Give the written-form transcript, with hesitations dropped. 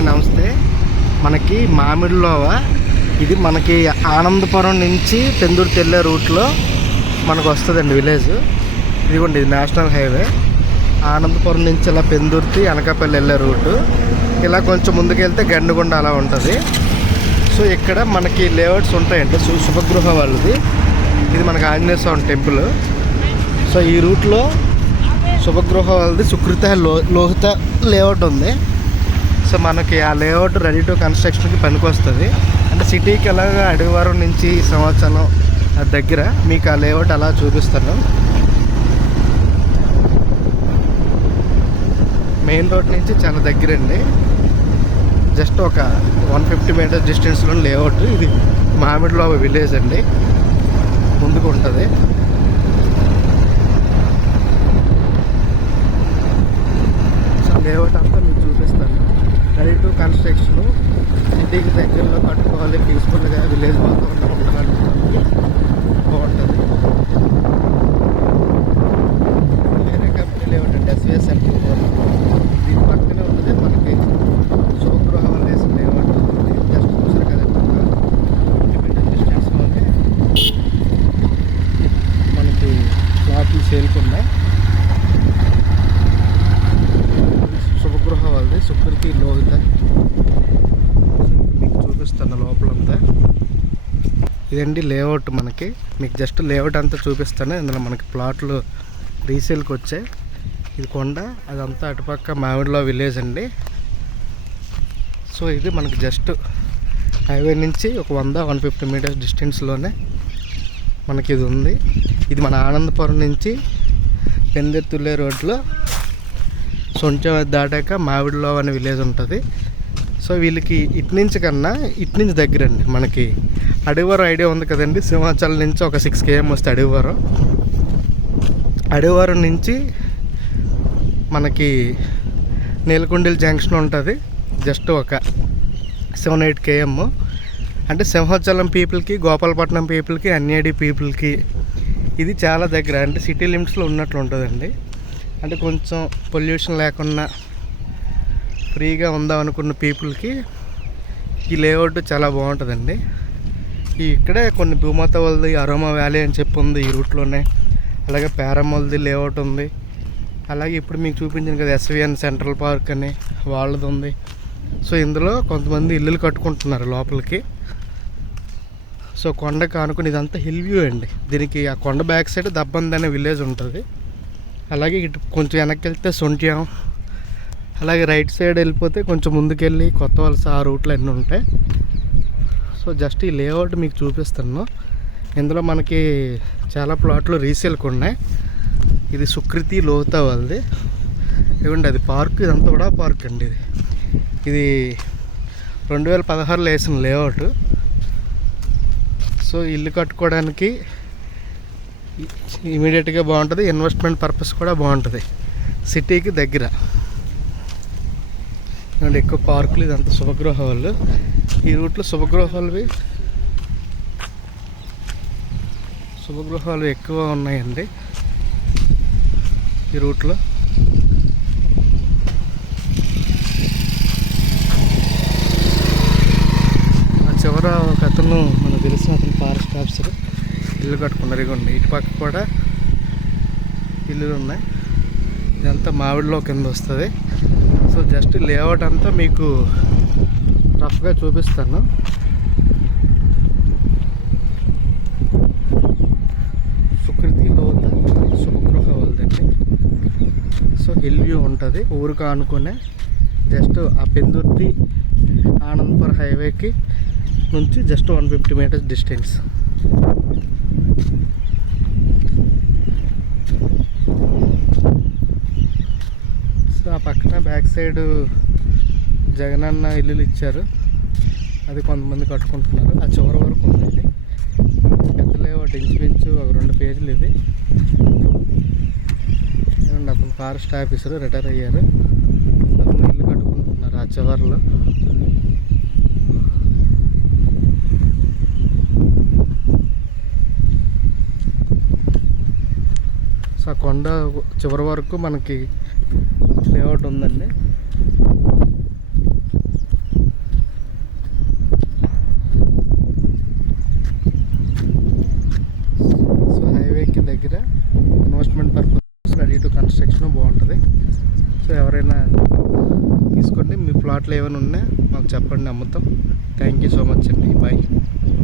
అందరికీ నమస్తే. మనకి మామిడిలోవ ఇది మనకి ఆనందపురం నుంచి పెందుర్తి వెళ్ళే రూట్లో మనకు వస్తుందండి విలేజ్. ఇదిగోండి ఇది నేషనల్ హైవే. ఆనందపురం నుంచి ఇలా పెందుర్తి అనకాపల్లి వెళ్ళే రూటు. ఇలా కొంచెం ముందుకెళ్తే గండిగొండ అలా ఉంటుంది. సో ఇక్కడ మనకి లేఅవుట్స్ ఉంటాయండి. శుభగృహ వాళ్ళది. ఇది మనకి ఆంజనేయ స్వామి టెంపుల్. సో ఈ రూట్లో శుభగృహ వాళ్ళది సుకృత లోహిత లేఅవుట్ ఉంది. సో మనకి ఆ లేఅవుట్ రెడీ టు కన్స్ట్రక్షన్కి పనికి వస్తుంది. అంటే సిటీకి ఎలాగా అడవివరం నుంచి సంవత్సరం దగ్గర మీకు ఆ లేఅవుట్ అలా చూపిస్తాను. మెయిన్ రోడ్ నుంచి చాలా దగ్గరండి. జస్ట్ ఒక 150 మీటర్స్ డిస్టెన్స్లో లేఅవుట్. ఇది మామిడిలో విలేజ్ అండి, ముందుకు ఉంటుంది. సో లేఅవుట్ అంతా మీకు చూపిస్తాను. రెడీ టు కన్స్ట్రక్షన్, సిటీకి దగ్గరలో కట్టుకోవాలి, పీస్ఫుల్గా విలేజ్ వాతావరణం ఉండాలనుకోవాలి, బాగుంటుంది. వేరే కంపెనీ లేఅవుట్ అండి, ఎస్విఎస్ సెంటర్. దీని పక్కనే ఉన్నది మనకి శుభగృహ వాళ్ళేసి లేఅవుట్. జస్ట్ చూసారు కదండి, 50 మీటర్ డిస్టెన్స్లోనే మనకి ఫ్లాట్లు సేల్కున్నాయి. శుభగృహ వాళ్ళది సుకృతి లోహిత. మీకు చూపిస్తాను లోపలంతా. ఇదండి లేఅవుట్. మనకి మీకు జస్ట్ లేఅవుట్ అంతా చూపిస్తాను. ఇందులో మనకి ప్లాట్లు రీసేల్కి వచ్చాయి. ఇది కొండ, అదంతా అటుపక్క మామిడిలో విలేజ్ అండి. సో ఇది మనకి జస్ట్ హైవే నుంచి ఒక 100-150 మీటర్స్ డిస్టెన్స్లోనే మనకి ఇది ఉంది. ఇది మన ఆనందపురం నుంచి పెందుర్తి రోడ్లో సొంచెం దాటాక మామిడిలో అనే విలేజ్ ఉంటుంది. సో వీళ్ళకి ఇటు నుంచి దగ్గర అండి. మనకి అడవివరం ఐడియా ఉంది కదండి, సింహాచలం నుంచి ఒక 6 km వస్తే అడవివరం నుంచి మనకి నీలకొండల జంక్షన్ ఉంటుంది. జస్ట్ ఒక 7-8 km. అంటే సింహాచలం పీపుల్కి, గోపాలపట్నం పీపుల్కి, అన్నేడి పీపుల్కి ఇది చాలా దగ్గర. అంటే సిటీ లిమిట్స్లో ఉన్నట్లు ఉంటుందండి. అంటే కొంచెం పొల్యూషన్ లేకుండా ఫ్రీగా ఉందాం అనుకున్న పీపుల్కి ఈ లేఅవుట్ చాలా బాగుంటుందండి. ఇక్కడే కొన్ని భూమాత వాళ్ళది అరోమా వ్యాలీ అని చెప్పి ఉంది ఈ రూట్లోనే. అలాగే పేరమ్మలది లేఅవుట్ ఉంది. అలాగే ఇప్పుడు మీకు చూపించింది కదా ఎస్విఎన్ సెంట్రల్ పార్క్ అని వాళ్ళది ఉంది. సో ఇందులో కొంతమంది ఇల్లులు కట్టుకుంటున్నారు లోపలికి. సో కొండకు ఆనుకుని ఇదంతా హిల్ వ్యూ అండి. దీనికి ఆ కొండ బ్యాక్ సైడ్ దబ్బంది అనే విలేజ్ ఉంటుంది. అలాగే ఇటు కొంచెం వెనక్కి వెళ్తే సొంట్యాం, అలాగే రైట్ సైడ్ వెళ్ళిపోతే కొంచెం ముందుకెళ్ళి కొత్త వలస ఆ రూట్లు అన్నీ ఉంటాయి. సో జస్ట్ ఈ లేఅవుట్ మీకు చూపిస్తాను. ఇందులో మనకి చాలా ప్లాట్లు రీసేల్కి ఉన్నాయి. ఇది సుకృతి లోహిత వాళ్ళది. ఇవ్వండి అది పార్క్. ఇదంతా కూడా పార్క్ అండి. ఇది 2016లో వేసిన లేఅవుట్. సో ఇల్లు కట్టుకోవడానికి ఇమీడియట్గా బాగుంటుంది. ఇన్వెస్ట్మెంట్ పర్పస్ కూడా బాగుంటుంది. సిటీకి దగ్గర అండ్ ఎక్కువ పార్కులు. ఇదంతా శుభగృహ వాళ్ళు. ఈ రూట్లో శుభగృహ వాళ్ళు ఎక్కువ ఉన్నాయండి ఈ రూట్లో. ఆ చివర ఒక అతను మనకు తెలిసిన అతను ఫారెస్ట్ ఆఫీసర్ ఇల్లు కట్టుకున్నారు. ఇవ్వండి ఇటు పక్క కూడా ఇల్లులు ఉన్నాయి. ఇదంతా మామిడిలో కింద వస్తుంది. సో జస్ట్ లేఅవుట్ అంతా మీకు రఫ్గా చూపిస్తాను. సుకృతి లోహిత శుభగృహ వాళ్ళదండి. సో హిల్ వ్యూ ఉంటుంది. ఊరుకు ఆనుకునే జస్ట్ ఆ పెందుర్తి ఆనందపురం హైవేకి నుంచి జస్ట్ 150 మీటర్స్ డిస్టెన్స్. సో ఆ పక్కన బ్యాక్ సైడ్ జగనన్న ఇల్లులు ఇచ్చారు. అది కొంతమంది కట్టుకుంటున్నారు. ఆ చివరి వరకు ఉందండి. పెద్ద లేఅవుట్ ఇంచుమించు ఒక 2 పేజీలు ఇది. అతను ఫారెస్ట్ ఆఫీసర్ రిటైర్ అయ్యారు. అతను ఇల్లు కట్టుకుంటున్నారు ఆ చివరిలో. సో ఆ కొండ చివరి వరకు మనకి లేఅవుట్ ఉందండి. రెడీ టు కన్స్ట్రక్షన్ బాగుంటుంది. సో ఎవరైనా తీసుకోండి. మీ ప్లాట్లు ఏమైనా ఉన్నా మాకు చెప్పండి, అమ్ముతాం. థ్యాంక్ యూ సో మచ్ అండి. బాయ్.